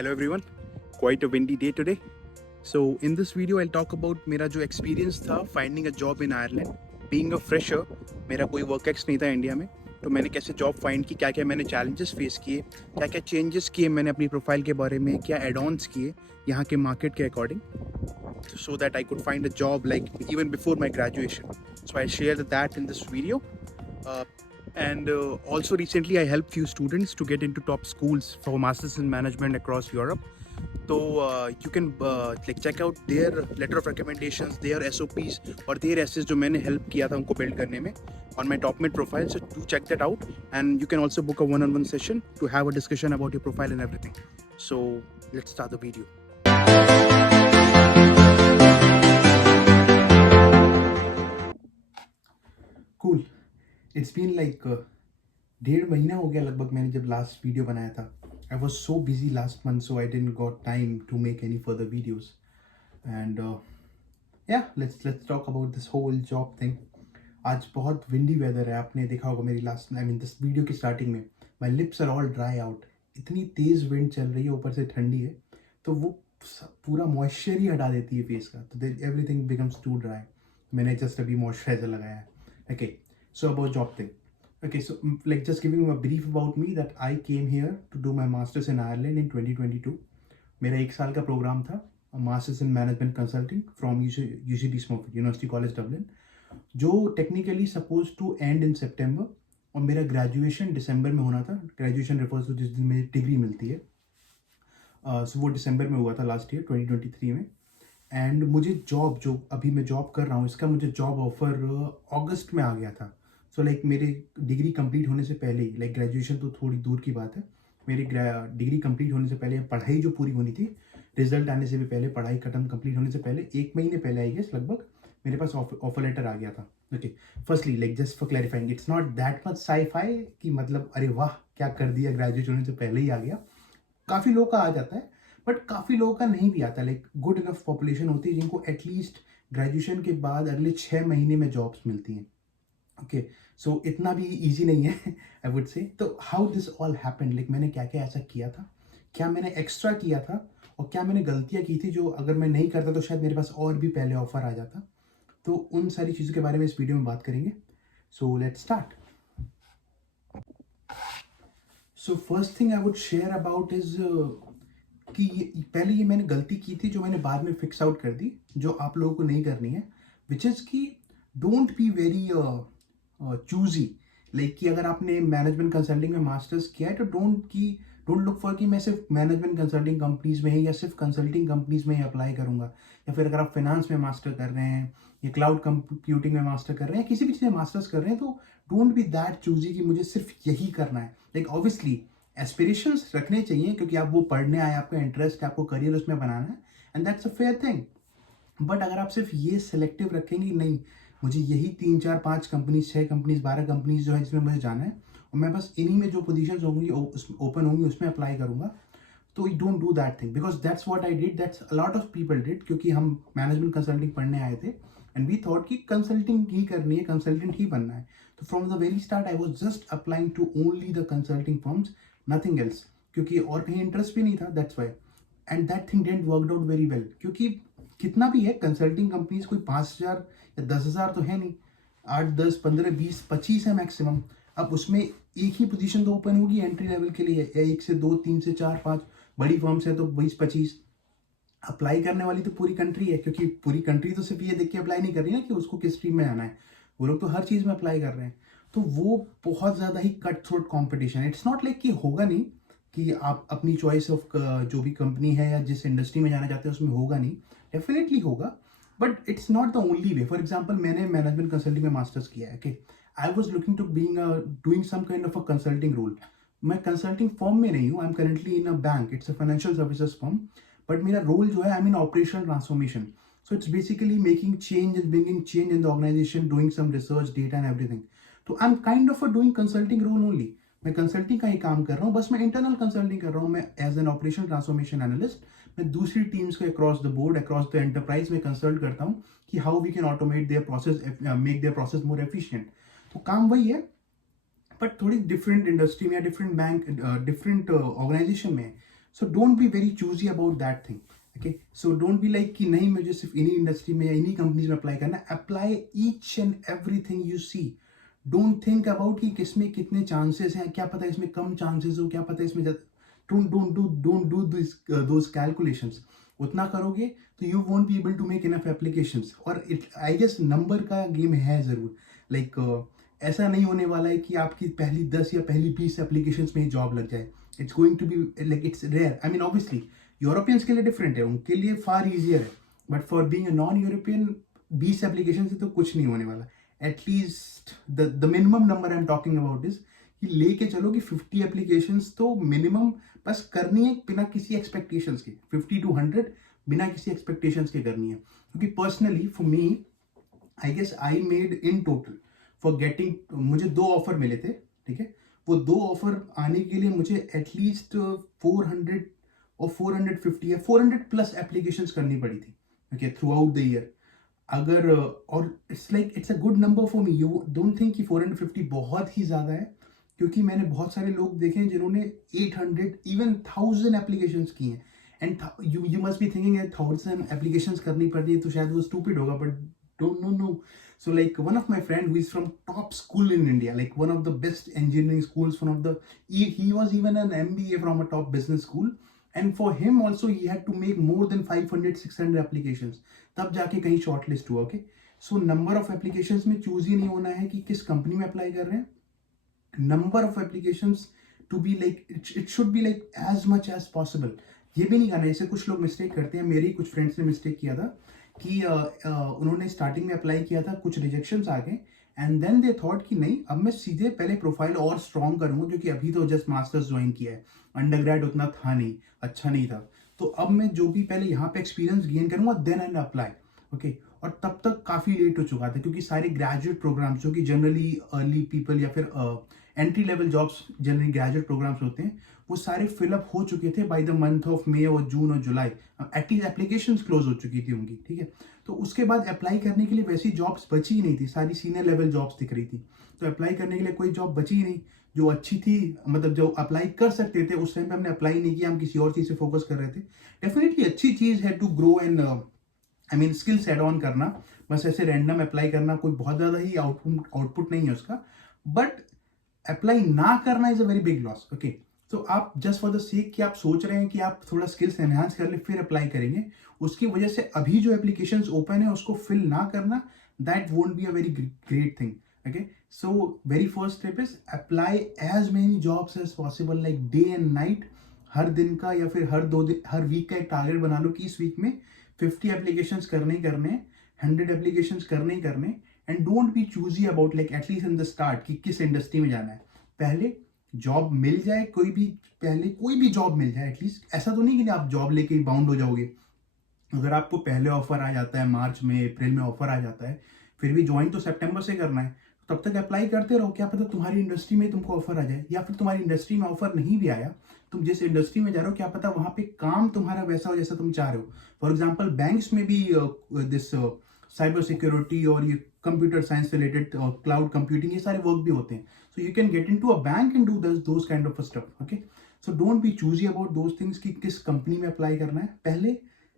Hello everyone, quite a windy day today. So in this video I'll talk about मेरा जो experience था finding a job in Ireland. Being a fresher, मेरा कोई work ex नहीं था India में, तो मैंने कैसे job find की, क्या क्या मैंने challenges face किए, क्या क्या changes किए मैंने अपनी profile के बारे में, क्या add-ons किए यहाँ के market के according, so that I could find a job like even before my graduation. So I shared that in this video. Uh, and also recently I helped few students to get into top schools for masters in management across Europe. So you can like check out their letter of recommendations, their SOPs और their essays जो मैंने help किया था उनको build करने में on my TopMed profile. So do check that out, and you can also book a one-on-one session to have a discussion about your profile and everything. So let's start the video. Cool. It's been like 1.5 महीना हो गया लगभग मैंने जब last video बनाया था. I was so busy last month, so I didn't got time to make any further videos. And yeah, let's talk about this whole job thing. आज बहुत विंडी वेदर है, आपने देखा होगा मेरी दिस वीडियो की स्टार्टिंग में my lips are all dry out. इतनी तेज़ विंड चल रही है, ऊपर से ठंडी है, तो वो पूरा मॉइस्चर ही हटा देती है फेस का, तो एवरीथिंग बिकम्स टू ड्राई. मैंने जस्ट अभी मॉइस्चराइजर लगाया है. Okay, so about job thing. Okay, so like just giving you a brief about me that I came here to do my masters in Ireland in 2022. मेरा 1 साल का programme था, masters in management consulting from UCD Smurfit university college Dublin, जो technically suppose to end in सितंबर, और मेरा graduation दिसंबर में होना था. ग्रेजुएशन रिफर्स टू जिस दिन मेरी डिग्री मिलती है. सो वो दिसंबर में हुआ था लास्ट ईयर 2023 में. एंड मुझे जॉब, जो अभी मैं जॉब कर रहा हूँ, इसका मुझे जॉब ऑफर अगस्त में आ गया था. सो लाइक मेरे डिग्री कंप्लीट होने से पहले ही, लाइक ग्रेजुएशन तो थोड़ी दूर की बात है, मेरी डिग्री कंप्लीट होने से पहले, पढ़ाई जो पूरी होनी थी, रिजल्ट आने से भी पहले, पढ़ाई खत्म कंप्लीट होने से पहले 1 महीने पहले आई गेस लगभग मेरे पास ऑफर लेटर आ गया था. Okay, firstly like just for clarifying, it's not that much sci-fi कि मतलब अरे वाह क्या कर दिया, ग्रेजुएट होने से पहले ही आ गया. काफ़ी लोगों का आ जाता है, बट काफ़ी लोगों का नहीं भी आता. लाइक गुड इनफ पॉपुलेशन होती है जिनको एटलीस्ट ग्रेजुएशन के बाद अगले 6 महीने में जॉब्स मिलती हैं. ओके, सो इतना भी ईजी नहीं है आई वुड से. तो how this all happened, like मैंने क्या क्या ऐसा किया था, क्या मैंने एक्स्ट्रा किया था, और क्या मैंने गलतियां की थी जो अगर मैं नहीं करता तो शायद मेरे पास और भी पहले ऑफर आ जाता. तो उन सारी चीज़ों के बारे में इस वीडियो में बात करेंगे. So let's start. So first thing I would share about is कि पहले ये मैंने गलती की थी जो मैंने बाद में फिक्स आउट कर दी, जो आप लोगों को नहीं करनी है, विच इज़ कि don't be very choosy. Like कि अगर आपने मैनेजमेंट कंसल्टिंग में मास्टर्स किया है तो डोंट लुक फॉर कि मैं सिर्फ मैनेजमेंट कंसल्टिंग कंपनीज में ही या सिर्फ कंसल्टिंग कंपनीज में ही अप्लाई करूंगा. या फिर अगर आप फाइनेंस में मास्टर कर रहे हैं या क्लाउड कंप्यूटिंग में मास्टर कर रहे हैं, किसी भी चीज़ में मास्टर्स कर रहे हैं, तो डोंट बी दैट चूजी कि मुझे सिर्फ यही करना है. लाइक ऑब्वियसली एस्पिरेशंस रखने चाहिए क्योंकि आप वो पढ़ने आए, आपका इंटरेस्ट है, आपको करियर उसमें बनाना है, and that's a fair thing. But अगर आप सिर्फ ये सिलेक्टिव रखेंगे, नहीं मुझे यही 3 4 5 कंपनीज, 6 कंपनीज, 12 कंपनीज जो है जिसमें मुझे जाना है, और मैं बस इन्हीं में जो पोजीशंस होंगी ओपन होंगी उसमें अप्लाई करूंगा, तो you don't do that thing, because that's what I did, that's a lot of people did. क्योंकि हम मैनेजमेंट कंसल्टिंग पढ़ने आए थे एंड वी थॉट कि कंसल्टिंग ही करनी है, कंसल्टेंट ही बनना है. तो from the very start I was just applying to only the consulting firms, nothing else, क्योंकि और कहीं इंटरेस्ट भी नहीं था. That's why, and that thing didn't worked out very well. क्योंकि कितना भी है, कंसल्टिंग कंपनीज कोई 5,000 या 10,000 तो है नहीं, 8 10 15 20 25 है मैक्सिमम. अब उसमें एक ही पोजीशन तो ओपन होगी एंट्री लेवल के लिए, या 1 से 2 3 से 4 5, बड़ी फर्म्स है तो 20 25. अप्लाई करने वाली तो पूरी कंट्री है, क्योंकि पूरी कंट्री तो सिर्फ ये देख के अप्लाई नहीं कर रही ना कि उसको किस स्ट्रीम में आना है, वो लोग तो हर चीज़ में अप्लाई कर रहे हैं. तो वो बहुत ज़्यादा ही कट थ्रोट कॉम्पिटिशन है. इट्स नॉट लाइक कि होगा नहीं, कि आप अपनी चॉइस ऑफ जो भी कंपनी है या जिस इंडस्ट्री में जाना चाहते हैं उसमें होगा नहीं, डेफिनेटली होगा, but it's not the only way. For example मैंने मैनेजमेंट कंसल्टिंग में मास्टर्स किया है. Okay, I was looking to doing some kind of a consulting role. मैं कंसल्टिंग फर्म में नहीं हूँ, I am currently in a bank, it's a financial services firm, but मेरा role जो है, I mean operational transformation. So it's basically making change and bringing change in the organisation, doing some research, data and everything. तो I am kind of a doing consulting role only. मैं consulting का ही काम कर रहा हूँ, बस मैं इंटरनल कंसल्टिंग कर रहा हूँ. मैं as an operational transformation analyst मैं दूसरी टीम्स को across the board, across the enterprise में कंसल्ट करता हूँ कि how we can automate their process, make their process more efficient. तो काम वही है, बट थोड़ी डिफरेंट इंडस्ट्री में या डिफरेंट बैंक, डिफरेंट ऑर्गेनाइजेशन में. So don't be very choosy about that thing. Okay, so don't be like कि नहीं मुझे सिर्फ इन्हीं इंडस्ट्री में या इन्हीं कंपनीज में अप्लाई करना. Apply each and everything you see. Don't think about कि किसमें कितने चांसेस हैं, क्या पता इसमें कम चांसेस हो, क्या पता इसमें don't do this those calculations. उतना करोगे तो you won't be able to make enough applications. और I guess नंबर का गेम है ज़रूर. लाइक ऐसा नहीं होने वाला है कि आपकी पहली 10 या पहली 20 एप्लीकेशंस में ही जॉब लग जाए. It's going to be like it's rare. I mean obviously Europeans के लिए डिफरेंट है, उनके लिए फार ईजियर है. But for being a non European 20 application से तो कुछ नहीं होने वाला. At least the minimum number I am talking about is कि लेके चलो कि 50 एप्लीकेशंस तो मिनिमम बस करनी है बिना किसी एक्सपेक्टेशंस के. 50 to 100 बिना किसी एक्सपेक्टेशंस के करनी है. क्योंकि personally for me I guess I made in total for getting, मुझे 2 ऑफर मिले थे. ठीक है, वो 2 ऑफर आने के लिए मुझे एटलीस्ट 400 और 450 या 400 प्लस एप्लीकेशंस करनी पड़ी थी. Okay, through out the year. अगर और it's like it's a good number for me. You don't think कि 450 बहुत ही ज़्यादा है, क्योंकि मैंने बहुत सारे लोग देखे हैं जिन्होंने 800 इवन 1000 एप्लीकेशंस की हैं. And you must be thinking 1000 applications करनी पड़ रही है तो शायद वो स्टूपिड होगा, but don't know. So like one of my friend who is from top school in India, like one of the best engineering schools, one of the he was even an MBA from a top business school, and for him also he had to make more than 500-600 applications तब जाके कहीं shortlist हुआ. Okay, so number of applications में choose ही नहीं होना है कि किस कंपनी में अप्लाई कर रहे हैं. Number of applications to be like it should be like as much as possible. ये भी नहीं करना है. जैसे कुछ लोग मिस्टेक करते हैं, मेरे कुछ फ्रेंड्स ने मिस्टेक किया था कि उन्होंने स्टार्टिंग में अप्लाई किया था, कुछ रिजेक्शंस आ गए एंड देन दे थॉट कि नहीं अब मैं सीधे पहले प्रोफाइल और स्ट्रॉन्ग करूंगा, क्योंकि अभी तो जस्ट मास्टर्स ज्वाइन किया है, अंडर ग्रेड उतना था नहीं, अच्छा नहीं था, तो अब मैं जो भी पहले यहाँ पे एक्सपीरियंस गेन करूंगा देन आई अप्लाई. ओके, और तब तक काफ़ी लेट हो चुका था, क्योंकि सारे ग्रेजुएट प्रोग्राम्स जो कि जनरली अर्ली पीपल या फिर entry level jobs generally graduate programmes होते हैं, वो सारे फिलअप हो चुके थे by the month of May और जून और जुलाई. एटलीस्ट एप्लीकेशंस क्लोज हो चुकी थी उनकी. ठीक है, तो उसके बाद अप्लाई करने के लिए वैसी जॉब्स बची ही नहीं थी, सारी सीनियर लेवल जॉब्स दिख रही थी. तो अप्लाई करने के लिए कोई जॉब बची ही नहीं जो अच्छी थी, मतलब जो अप्लाई कर सकते थे. उस टाइम पे हमने अप्लाई नहीं किया, हम किसी और चीज़ से फोकस कर रहे थे. डेफिनेटली अच्छी चीज़ है to grow and I mean skills add on करना, बस ऐसे रैंडम अप्लाई करना कोई बहुत ज़्यादा ही आउटपुट नहीं है उसका. बट अप्लाई ना करना is a very big loss. Okay, तो आप जस्ट फॉर द सेक कि आप सोच रहे हैं कि आप थोड़ा स्किल्स एनहांस कर ले फिर अप्लाई करेंगे, उसकी वजह से अभी जो एप्लीकेशंस ओपन है उसको फिल ना करना, that won't be a very great thing. Okay, so very first step is apply as many jobs as possible, like day and night. हर दिन का या फिर हर वीक का एक टारगेट बना लो कि इस वीक में 50 एप्लीकेशंस करने ही करने, 100 एप्लीकेशंस करने ही करने. And don't be choosy about like at least in the start कि किस इंडस्ट्री में जाना है. पहले जॉब मिल जाए, पहले कोई भी जॉब मिल जाए एटलीस्ट. ऐसा तो नहीं कि आप जॉब लेके ही बाउंड हो जाओगे. अगर आपको पहले ऑफर आ जाता है मार्च में, अप्रैल में ऑफर आ जाता है, फिर भी ज्वाइन तो सितंबर से करना है, तब तक अप्लाई करते रहो. क्या पता तुम्हारी इंडस्ट्री में तुमको ऑफर आ जाए, या फिर तुम्हारी इंडस्ट्री में ऑफर नहीं भी आया, तुम जिस इंडस्ट्री में जा रहे हो क्या पता वहां पे काम तुम्हारा वैसा हो जैसा तुम चाह रहे हो. फॉर एग्जाम्पल बैंक्स में भी दिस साइबर सिक्योरिटी और ये computer science related cloud computing, ये सारे वर्क भी होते हैं. So you can get into a bank and do those kind of stuff. Okay, so don't be choosy about those things कि किस कंपनी में अप्लाई करना है. पहले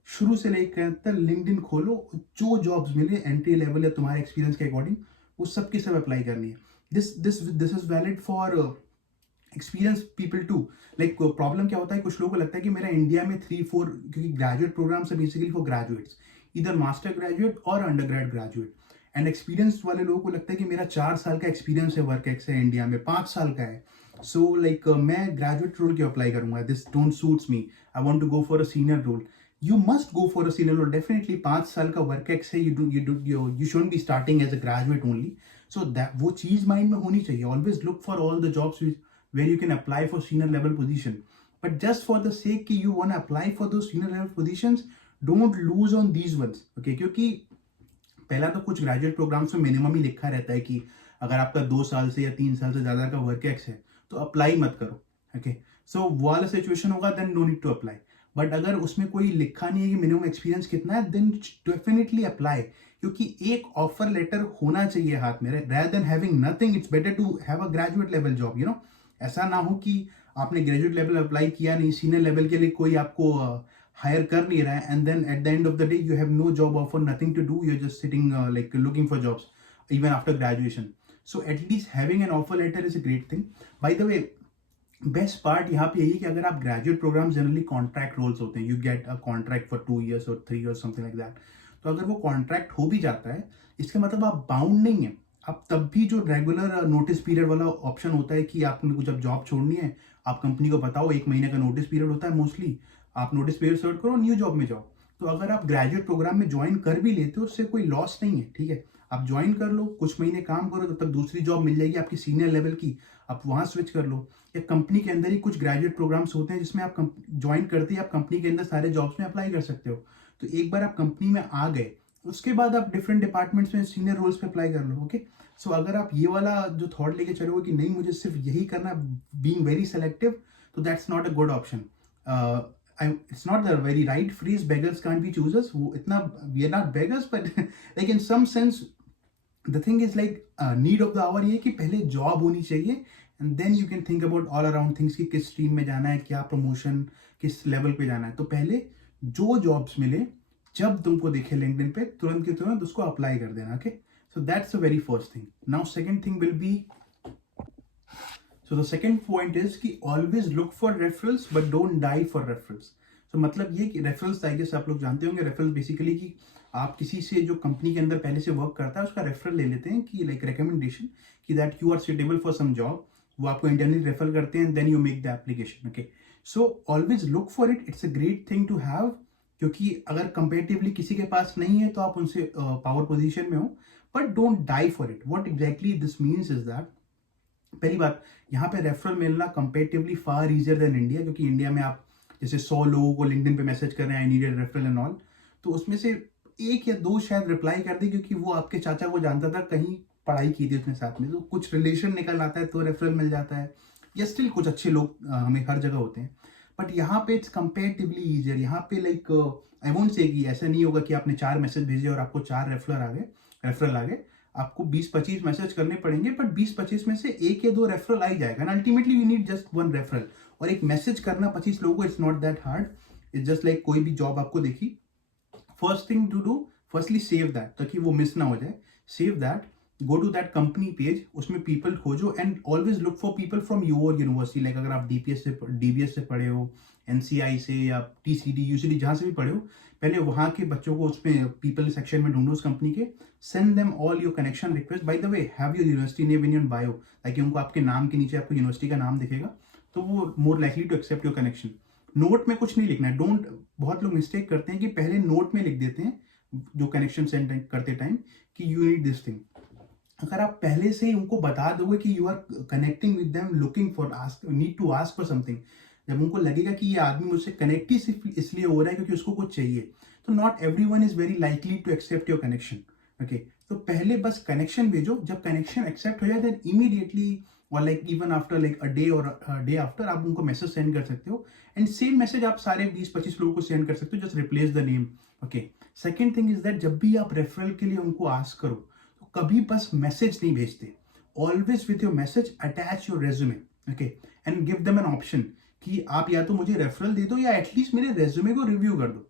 शुरू से लेकर लिंक्डइन खोलो, जो जॉब्स मिले एंट्री लेवल या तुम्हारे एक्सपीरियंस के अकॉर्डिंग, वो सब की सब अप्लाई करनी है. This is valid for experience people too. Like problem क्या होता है, कुछ लोगों को लगता है कि मेरा इंडिया में 3-4, क्योंकि ग्रेजुएट प्रोग्राम है बेसिकली फॉर ग्रेजुएट्स, इधर मास्टर ग्रेजुएट और अंडर ग्रेजुएट. एंड एक्सपीरियंस वाले लोगों को लगता है कि मेरा 4 साल का एक्सपीरियंस है, वर्क एक्स है, इंडिया में 5 साल का है. सो लाइक मैं ग्रेजुएट रोल क्यों अप्लाई करूंगा, this don't suits me, I want to go for a senior role. You must go for a senior role. Definitely 5 साल का वर्क एक्स है, you shouldn't be starting as a graduate only. So that वो चीज mind में होनी चाहिए. Always look for all the jobs where you can apply for senior level position, but just for the sake कि you want to apply for those senior level positions, don't lose on these ones. Okay, क्योंकि पहला तो कुछ graduate programmes में minimum ही लिखा रहता है कि अगर आपका 2 साल से या 3 साल से ज़्यादा का वर्क एक्स है तो अप्लाई मत करो. ओके, सो वो वाला सिचुएशन होगा, then no need to apply. But अगर उसमें कोई लिखा नहीं है कि मिनिमम एक्सपीरियंस कितना है, देन डेफिनेटली अप्लाई. क्योंकि एक ऑफर लेटर होना चाहिए हाथ में, rather than having nothing, it's better to have a graduate level job, you know. ऐसा ना हो कि आपने ग्रेजुएट लेवल अप्लाई किया नहीं, सीनियर लेवल के लिए कोई आपको हायर कर नहीं रहा है, and then at the end of the day you have no job offer, nothing to do, you are just sitting like looking for jobs even after graduation. So at least having an offer letter is a great thing. By the way, best part यहाँ पे यही कि अगर आप graduate program generally contract roles होते हैं, you get a contract for 2 years और 3 years something like that. तो अगर वो कॉन्ट्रैक्ट हो भी जाता है, इसका मतलब आप बाउंड नहीं है. आप तब भी जो रेगुलर नोटिस पीरियड वाला ऑप्शन होता है कि आपको जब जॉब छोड़नी है, आप कंपनी को बताओ, 1 महीने का नोटिस पीरियड होता है मोस्टली, आप नोटिस पीरियड सर्व करो, न्यू जॉब में जाओ. तो अगर आप ग्रेजुएट प्रोग्राम में ज्वाइन कर भी लेते हो, उससे कोई लॉस नहीं है. ठीक है, आप ज्वाइन कर लो, कुछ महीने काम करो, तब तक दूसरी जॉब मिल जाएगी आपकी सीनियर लेवल की, आप वहां स्विच कर लो. या कंपनी के अंदर ही कुछ ग्रेजुएट प्रोग्राम्स होते हैं जिसमें आप ज्वाइन करते ही आप कंपनी के अंदर सारे जॉब्स में अप्लाई कर सकते हो. तो एक बार आप कंपनी में आ गए, उसके बाद आप डिफरेंट डिपार्टमेंट्स में सीनियर रोल्स पे अप्लाई कर लो. ओके, सो अगर आप ये वाला जो थॉट लेके चलोगे कि नहीं मुझे सिर्फ यही करना, बीइंग वेरी सेलेक्टिव, तो that's not a good option. It's not the very right phrase, beggars can't be choosers. वो इतना, we are not beggars, but like in some sense the thing is like need of the hour ये कि पहले job होनी चाहिए, and then you can think about all around things कि किस stream में जाना है, क्या प्रमोशन, किस लेवल पे जाना है. तो पहले जो जॉब्स मिले, जब तुमको देखे लिंक्डइन पे, तुरंत के तुरंत उसको अप्लाई कर देना. Okay, so that's the very first thing. Now second thing will be, so the second point is कि always look for referrals but don't die for referrals. so मतलब ये कि referrals, I guess आप लोग जानते होंगे, referrals basically कि आप किसी से जो कंपनी के अंदर पहले से वर्क करता है उसका रेफरल ले लेते हैं कि लाइक रिकमेंडेशन कि that you are suitable for some job, वो आपको इंटरनली रेफर करते हैं, then you make the application. Okay, so always look for it, it's a great thing to have, क्योंकि अगर कंपेरेटिवली किसी के पास नहीं है तो आप उनसे पावर पोजीशन में हो, but don't die for it. What exactly this means is that, पहली बात, यहाँ पे रेफरल मिलना comparatively far easier than India, क्योंकि इंडिया में आप जैसे 100 लोगों को लिंक्डइन पे मैसेज कर रहे हैं I need a referral and all, तो उसमें से 1 या 2 शायद रिप्लाई कर दे, क्योंकि वो आपके चाचा को जानता था, कहीं पढ़ाई की थी उसने साथ में, तो कुछ रिलेशन निकल आता है तो रेफरल मिल जाता है, या स्टिल कुछ अच्छे लोग हमें हर जगह होते हैं. बट यहाँ पे इट्स कंपेरेटिवली ईजियर. यहाँ पे लाइक आई वोंट से कि ऐसा नहीं होगा कि आपने 4 मैसेज भेजे और आपको 4 रेफरल आ गए. आपको 20-25 मैसेज करने पड़ेंगे, बट 20-25 में से 1 या 2 रेफरल आ ही जाएगा. Ultimately you need just 1 referral, और एक मैसेज करना 25 लोगों को, it's not that hard. It's just like कोई भी जॉब आपको देखी, first thing to do, firstly save that ताकि वो मिस ना हो जाए. Save that, go to that company page, उसमें पीपल खोजो, and always look for people from your university. Like अगर आप डीबीएस से पढ़े हो, एनसीआई से या टीसीडी, यूसीडी, जहाँ से भी पढ़े हो, पहले वहाँ के बच्चों को उसमें पीपल सेक्शन में ढूंढो उस कंपनी के, send them all your connection request. Bye the way, have your university name in your bio, ताकि उनको आपके नाम के नीचे आपको यूनिवर्सिटी का नाम दिखेगा, तो वो more likely to accept your connection. Note में कुछ नहीं लिखना है. डोंट, बहुत लोग मिस्टेक करते हैं कि पहले नोट में लिख देते हैं जो कनेक्शन सेंड करते टाइम कि यू नीड दिस थिंग. अगर आप पहले से ही उनको बता दोगे कि you are connecting with them, looking for, need to ask for something, जब उनको लगेगा कि ये आदमी मुझसे कनेक्ट ही सिर्फ इसलिए हो रहा है क्योंकि उसको कुछ चाहिए, तो not everyone is very likely to accept your connection. Okay, तो पहले बस कनेक्शन भेजो, जब कनेक्शन एक्सेप्ट हो जाए देन इमीडिएटली, और like even after like a day और डे आफ्टर, आप उनको मैसेज सेंड कर सकते हो, एंड सेम मैसेज आप सारे 20-25 लोगों को सेंड कर सकते हो, just replace the name. Okay, second thing is that जब भी आप रेफरल के लिए उनको आस्क करो, तो कभी बस मैसेज नहीं भेजते. Always with your message attach your resume. Okay, and give them an option कि आप या तो मुझे रेफरल दे दो या एटलीस्ट मेरे रेज्यूमे को रिव्यू कर दो.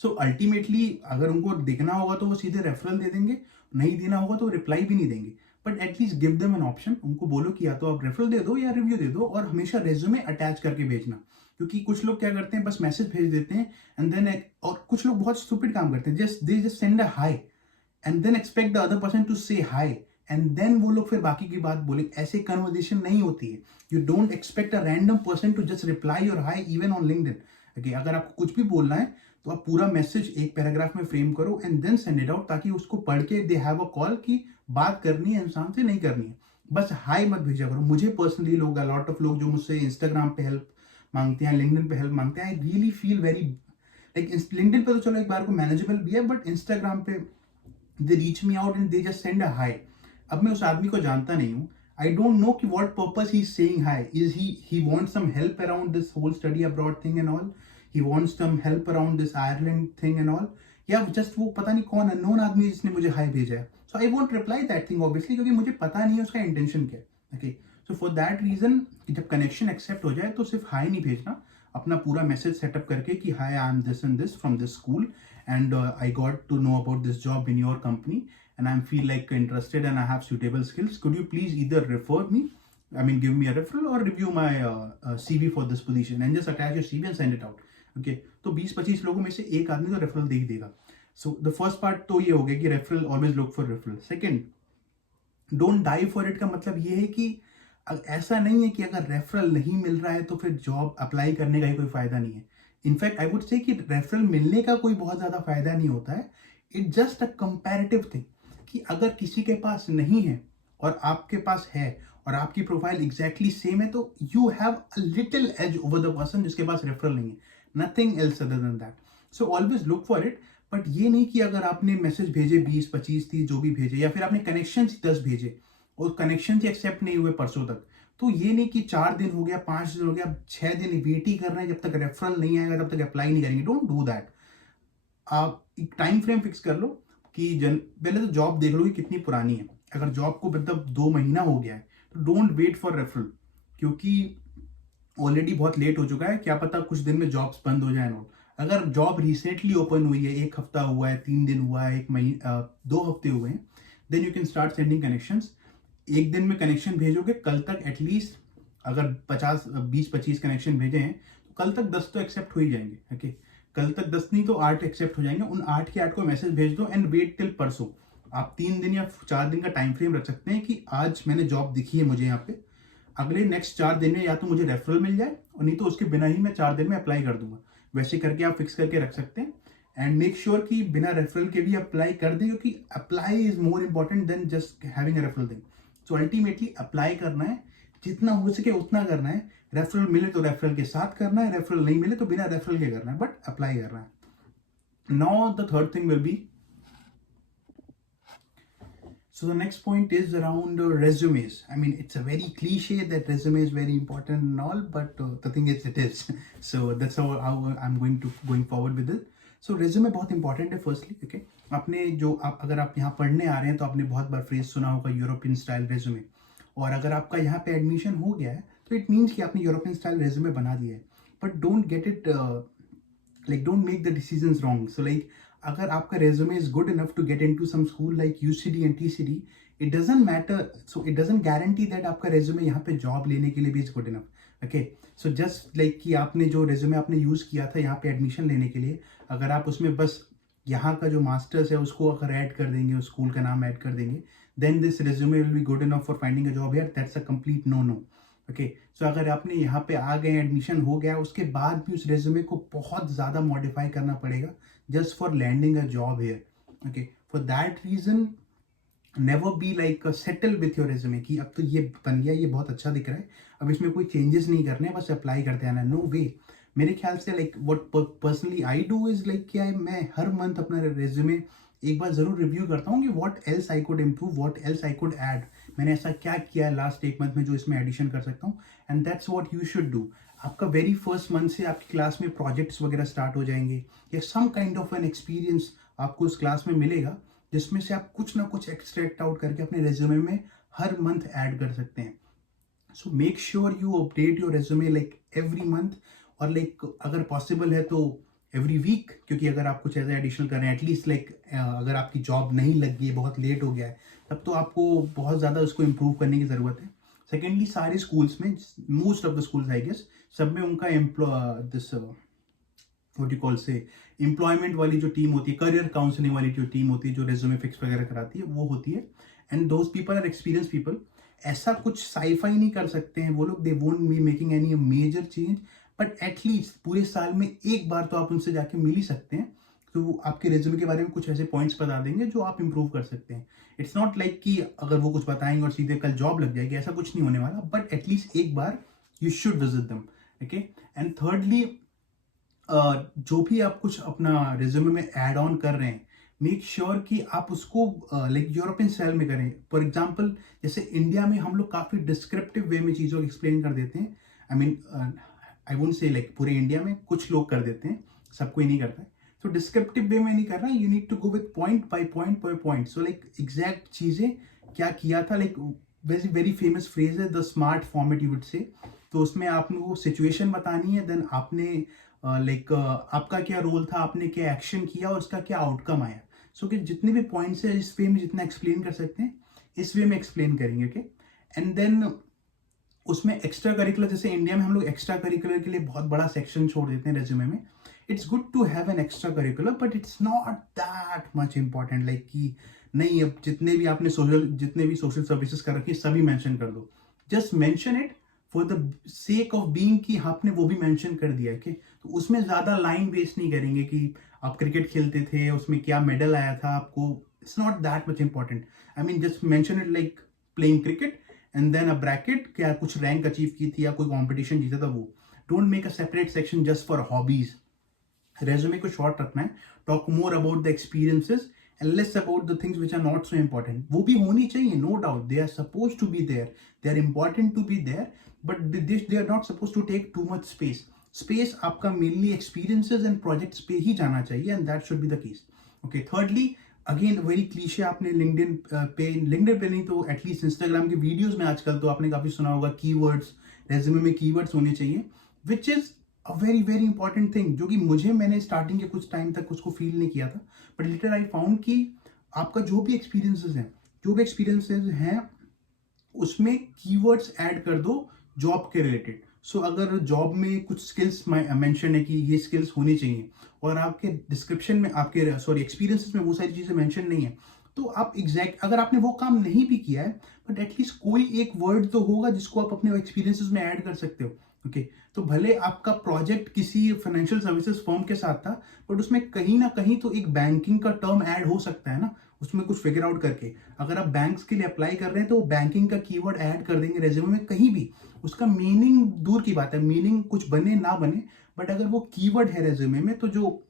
सो अल्टीमेटली अगर उनको देखना होगा तो वो सीधे रेफरल दे देंगे, नहीं देना होगा तो रिप्लाई भी नहीं देंगे, but at least give them an option. उनको बोलो कि या तो आप रेफरल दे दो या रिव्यू दे दो, और हमेशा रेज्यूमे अटैच करके भेजना. क्योंकि कुछ लोग क्या करते हैं, बस मैसेज भेज देते हैं एंड देन, और कुछ लोग बहुत स्टूपिड काम करते हैं, they just send a hi and then expect the other person to say hi, and then वो लोग फिर बाकी की बात बोले. ऐसे कन्वर्सेशन नहीं होती है. You don't expect a random person to just reply your hi even on LinkedIn. Okay, अगर आपको कुछ भी बोलना है तो आप पूरा मैसेज एक पैराग्राफ में फ्रेम करो and then send it out, ताकि उसको पढ़ के दे हैव अ कॉल कि बात करनी है इंसान से, नहीं करनी है. बस हाई मत भेजा करो. मुझे पर्सनली लोग, लॉट ऑफ लोग जो मुझसे इंस्टाग्राम पे हेल्प मांगते हैं, लिंक्डइन पे हेल्प मांगते हैं, I really feel very like, LinkedIn पे तो चलो एक बार को मैनेजेबल भी है, बट इंस्टाग्राम पे they reach me out and they just send a hi. अब मैं उस आदमी को जानता नहीं हूँ, आई डोंट नो कि what purpose he is saying hi. Is he wants some help around this whole study abroad thing and all, he wants some help around this Ireland thing and all, या just वो पता नहीं कौन unknown आदमी जिसने मुझे hi भेजा है. So I won't reply that thing obviously, क्योंकि मुझे पता नहीं है उसका इंटेंशन क्या है. Okay, so for that reason जब कनेक्शन एक्सेप्ट हो जाए तो सिर्फ हाई नहीं भेजना, अपना पूरा मैसेज सेटअप करके कि hi I am this and this from this school and I got to know about this job in your company and I feel like interested and I have suitable skills. Could you please either refer me, I mean give me a referral or review my CV for this position and just attach your CV and send it out. Okay, तो 20-25 लोगों में से एक आदमी तो referral दे ही देगा. So the first part तो ये हो गया कि referral, always look for referral. Second, don't die for it का मतलब ये है कि ऐसा नहीं है कि अगर रेफरल नहीं मिल रहा है तो फिर जॉब अप्लाई करने का ही कोई फायदा नहीं है. इनफैक्ट आई वुड से कि रेफरल मिलने का कोई बहुत ज्यादा फायदा नहीं होता है. It just a comparative thing कि अगर किसी के पास नहीं है और आपके पास है और आपकी प्रोफाइल एग्जैक्टली सेम है तो you have a little edge over the person जिसके पास रेफरल नहीं है. Nothing else other than that. So always look for it. But ये नहीं कि अगर आपने मैसेज भेजे 20, 25, 30 जो भी भेजे या फिर आपने कनेक्शन 10 भेजे और कनेक्शन से एक्सेप्ट नहीं हुए परसों तक, तो ये नहीं कि 4 दिन हो गया, 5 दिन हो गया, 6 दिन वेट ही कर रहे हैं जब तक रेफरल नहीं आएगा तब तक अप्लाई नहीं करेंगे. Don't do that. आप एक टाइम फ्रेम फिक्स कर लो कि पहले तो जॉब देख लो कि कितनी पुरानी है. अगर जॉब को मतलब 2 महीना हो गया है तो डोंट वेट फॉर रेफरल, क्योंकि ऑलरेडी बहुत लेट हो चुका है. क्या पता कुछ दिन में जॉब्स बंद हो जाए. अगर जॉब रिसेंटली ओपन हुई है, 1 हफ्ता हुआ है, 3 दिन हुआ है, 1 महीना 2 हफ्ते हुए हैं, then you can start sending connections. एक दिन में कनेक्शन भेजोगे, कल तक एटलीस्ट अगर 20-25 कनेक्शन भेजे हैं तो कल तक 10 तो एक्सेप्ट हो ही जाएंगे. ओके, कल तक 10 नहीं तो 8 एक्सेप्ट हो जाएंगे. उन 8 के 8 को मैसेज भेज दो एंड वेट टिल परसों. आप 3 दिन या 4 दिन का टाइम फ्रेम रख सकते हैं कि आज मैंने जॉब दिखी है मुझे यहाँ पे, अगले नेक्स्ट 4 दिन में या तो मुझे रेफरल मिल जाए और नहीं तो उसके बिना ही मैं 4 दिन में अप्लाई कर दूंगा. वैसे करके आप फिक्स करके रख सकते हैं एंड मेक श्योर कि बिना रेफरल के भी अप्लाई कर दें, क्योंकि apply is more important than just having a referral thing. So ultimately apply करना है, जितना हो सके उतना करना है. रेफरल मिले तो रेफरल के साथ करना है, रेफरल नहीं मिले तो बिना रेफरल के करना है, बट अप्लाई करना है. Now the third thing will be, so the next point is around resumes. I mean, it's a very cliche that resume is very important and all, but the thing is it is. So that's how I'm going forward with it. So resume बहुत important है firstly. Okay, आपने जो अगर आप यहाँ पढ़ने आ रहे हैं तो आपने बहुत बार फ्रेज सुना होगा यूरोपियन स्टाइल रेज्यूमे, और अगर आपका यहाँ पे एडमिशन हो गया है तो इट मीन्स कि आपने यूरोपियन स्टाइल रेज्यूमे बना दिया है. But don't get it like don't make the decisions wrong. So like अगर आपका resume is good enough to get into some school like UCD and TCD, it doesn't matter, so it doesn't guarantee that आपका resume यहाँ पे job लेने के लिए भी is good enough. Okay, so just like कि आपने जो resume आपने यूज किया था यहाँ पे एडमिशन लेने के लिए, अगर आप उसमें बस यहाँ का जो मास्टर्स है उसको अगर ऐड कर देंगे, उस स्कूल का नाम ऐड कर देंगे, then this resume will be good enough for finding a job here. That's a complete no. Okay, so अगर आपने यहाँ पे आ गए, एडमिशन हो गया, उसके बाद भी उस रेज्यूमे को बहुत ज़्यादा मॉडिफाई करना पड़ेगा just for landing a job here. Okay, for that reason never be like settle with your resume कि अब तो ये बन गया, ये बहुत अच्छा दिख रहा है, अब इसमें कोई चेंजेस नहीं करने, बस अप्लाई करते आना. नो वे. मेरे ख्याल से like what personally I do is like क्या है, मैं हर मंथ अपना रेज्यूमे एक बार जरूर रिव्यू करता हूँ कि what else I could improve, what else I could add, मैंने ऐसा क्या किया है लास्ट 1 मंथ में जो इसमें एडिशन कर सकता हूँ. And that's what you should do. आपका वेरी फर्स्ट मंथ से आपकी क्लास में प्रोजेक्ट्स वगैरह स्टार्ट हो जाएंगे या some kind of an experience आपको उस क्लास में मिलेगा जिसमें से आप कुछ ना कुछ एक्सट्रैक्ट आउट करके अपने रेज्यूमे में हर मंथ ऐड कर सकते हैं. So make sure you update your resume like every month, और लाइक अगर पॉसिबल है तो एवरी वीक, क्योंकि अगर आप कुछ ऐसा एडिशनल कर रहे हैं एटलीस्ट लाइक अगर आपकी जॉब नहीं लग गई है, बहुत लेट हो गया है, तब तो आपको बहुत ज़्यादा उसको इम्प्रूव करने की ज़रूरत है. सेकेंडली सारे स्कूल्स में, most of the schools I guess, सब में उनका दिस व्हाट यू कॉल से एम्प्लॉयमेंट वाली जो टीम होती है, करियर काउंसलिंग वाली जो टीम होती है जो रेज्यूमे फिक्स वगैरह कराती है, वो होती है. And those people are experience people. ऐसा कुछ साइफाई नहीं कर सकते हैं वो लोग, they won't be making any major change, but at least पूरे साल में एक बार तो आप उनसे जाके मिल ही सकते हैं, तो वो आपके रेज्यूमे के बारे में कुछ ऐसे पॉइंट्स बता देंगे जो आप इंप्रूव कर सकते हैं. इट्स नॉट लाइक कि अगर वो कुछ बताएंगे और सीधे कल जॉब लग जाएगी, ऐसा कुछ नहीं होने वाला, बट एटलीस्ट एक बार you should visit them. Okay, and thirdly जो भी आप कुछ अपना रेज्यूमे में ऐड ऑन कर रहे हैं, मेक श्योर कि आप उसको लाइक यूरोपियन स्टाइल में करें. फॉर एग्जाम्पल जैसे इंडिया में हम लोग काफ़ी डिस्क्रिप्टिव वे में चीज़ों को एक्सप्लेन कर देते हैं. आई मीन आई वोंट से लाइक पूरे इंडिया में कुछ लोग कर देते हैं, सब कोई नहीं करता है. तो डिस्क्रिप्टिव वे में नहीं करना, you need to go with point by point. So like exact चीज़ें क्या किया था, like very very famous phrase है, the smart format you would say. तो उसमें आपने वो सिचुएशन बतानी है, देन आपने लाइक आपका क्या रोल था, आपने क्या एक्शन किया और उसका क्या आउटकम आया। सो कि जितने भी पॉइंट्स है इस वे में जितना एक्सप्लेन कर सकते हैं इस वे में एक्सप्लेन करेंगे, ओके। एंड देन उसमें एक्स्ट्रा करिकुलर, जैसे इंडिया में हम लोग एक्स्ट्रा करिकुलर के लिए बहुत बड़ा सेक्शन छोड़ देते हैं रेज्यूमे में। It's good to have an extra curricular but it's not that much important, like कि नहीं अब जितने भी सोशल सर्विसेज कर रखी सभी मेंशन कर दो। Just mention it for the sake of being कि आपने वो भी मेंशन कर दिया, ओके। तो उसमें ज्यादा लाइन वेस्ट नहीं करेंगे कि आप क्रिकेट खेलते थे, उसमें क्या मेडल आया था आपको। It's not that much important. I mean just mention it like playing cricket and then a bracket, क्या कुछ रैंक अचीव की थी या कोई कंपटीशन जीता था वो। Don't make a separate section just for hobbies. Resume को शॉर्ट रखना है, talk more about the experiences and less about the things which are not so important. वो भी होनी चाहिए, no doubt, they are suppose to be there, they are important to be there, but they are not suppose to take too much space. Space आपका mainly experiences and projects पे ही जाना चाहिए, and that should be the case, okay. Thirdly, again very cliche, आपने LinkedIn पे नहीं तो at least Instagram के वीडियोस में आजकल तो आपने काफी सुना होगा कीवर्ड्स, रेज्यूमे में कीवर्ड्स होने चाहिए, which is a very very important thing, जो कि मैंने स्टार्टिंग के कुछ टाइम तक उसको फील नहीं किया था, बट लिटर आई फाउंड कि आपका जो भी एक्सपीरियंसेस हैं उसमें कीवर्ड्स ऐड कर दो जॉब के रिलेटेड। सो अगर जॉब में कुछ स्किल्स मेंशन है कि ये स्किल्स होनी चाहिए और आपके डिस्क्रिप्शन में, आपके एक्सपीरियंसेस में वो सारी चीजें मेंशन नहीं है, तो आप अगर आपने वो काम नहीं भी किया है बट एटलीस्ट कोई एक वर्ड तो होगा जिसको आप अपने एक्सपीरियंसेस में ऐड कर सकते हो, ओके। तो भले आपका प्रोजेक्ट किसी फाइनेंशियल सर्विसेज फर्म के साथ था बट उसमें कहीं ना कहीं तो एक बैंकिंग का टर्म ऐड हो सकता है ना, उसमें कुछ फिगर आउट करके। अगर आप बैंक्स के लिए अप्लाई कर रहे हैं तो बैंकिंग का कीवर्ड ऐड कर देंगे रेज्यूमे में कहीं भी। उसका मीनिंग दूर की बात है, मीनिंग कुछ बने ना बने, बट अगर वो कीवर्ड है रेज्यूमे में, तो जो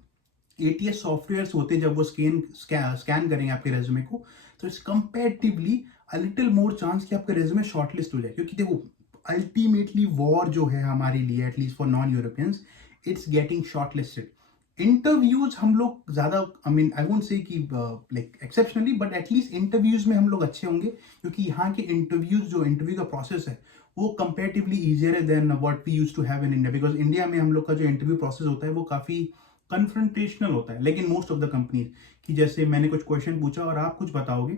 एटीएस सॉफ्टवेयर्स होते हैं जब वो स्कैन करेंगे आपके रेज्यूमे को, तो it's comparatively a little more chance कि आपका रेज्यूमे शॉर्टलिस्ट हो जाए। क्योंकि देखो अल्टीमेटली वॉर जो है हमारे लिए, at least for non Europeans, it's getting shortlisted. Interviews हम लोग ज्यादा, I mean I won't say कि like exceptionally, but at least interviews में हम लोग अच्छे होंगे, क्योंकि यहाँ के इंटरव्यू का प्रोसेस है वो कंपेरेटिवली इजियर है than what we used to have in India. Because India में हम लोग का जो इंटरव्यू प्रोसेस होता है वो काफी कन्फ्रंटेशनल होता है, लेकिन मोस्ट ऑफ द कंपनीज कि जैसे मैंने कुछ क्वेश्चन पूछा और आप कुछ बताओगे,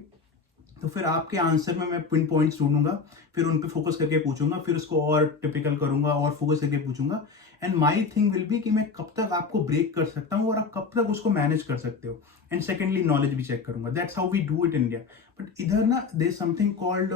तो फिर आपके आंसर में मैं पिन पॉइंट्स ढूंढूंगा, फिर उन पे फोकस करके पूछूंगा, फिर उसको और टिपिकल करूंगा और फोकस करके पूछूंगा। And my thing will be कि मैं कब तक आपको ब्रेक कर सकता हूँ और आप कब तक उसको मैनेज कर सकते हो। एंड सेकेंडली नॉलेज भी चेक करूंगा। That's how we do it in India. But इधर ना there is something called,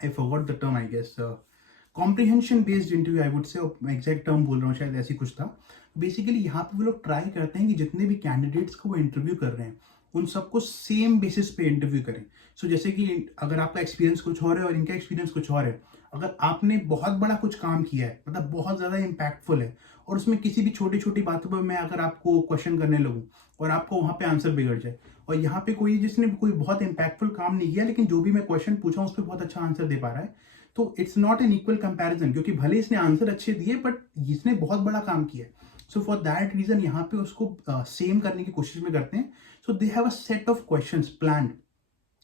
I forgot the term, I guess comprehension based interview, I would say, मैं एग्जैक्ट टर्म बोल रहा हूँ शायद, ऐसी कुछ था। बेसिकली यहाँ पे वो लोग ट्राई करते हैं कि जितने भी कैंडिडेट्स को वो इंटरव्यू कर रहे हैं उन सबको सेम बेसिस पे इंटरव्यू करें। सो जैसे कि अगर आपका एक्सपीरियंस कुछ और है और इनका एक्सपीरियंस कुछ और है, अगर आपने बहुत बड़ा कुछ काम किया है, मतलब बहुत ज्यादा इंपैक्टफुल है, और उसमें किसी भी छोटी छोटी बातों पर मैं अगर आपको क्वेश्चन करने लगूं और आपको वहां पे आंसर बिगड़ जाए, और यहाँ पे कोई जिसने कोई बहुत इंपैक्टफुल काम नहीं किया लेकिन जो भी मैं क्वेश्चन पूछा उस पर बहुत अच्छा आंसर दे पा रहा है, तो it's not an equal comparison, क्योंकि भले इसने आंसर अच्छे दिए बट इसने बहुत बड़ा काम किया है। सो फॉर दैट रीजन यहाँ पे उसको सेम करने की कोशिश में करते हैं। So they have a set of questions planned.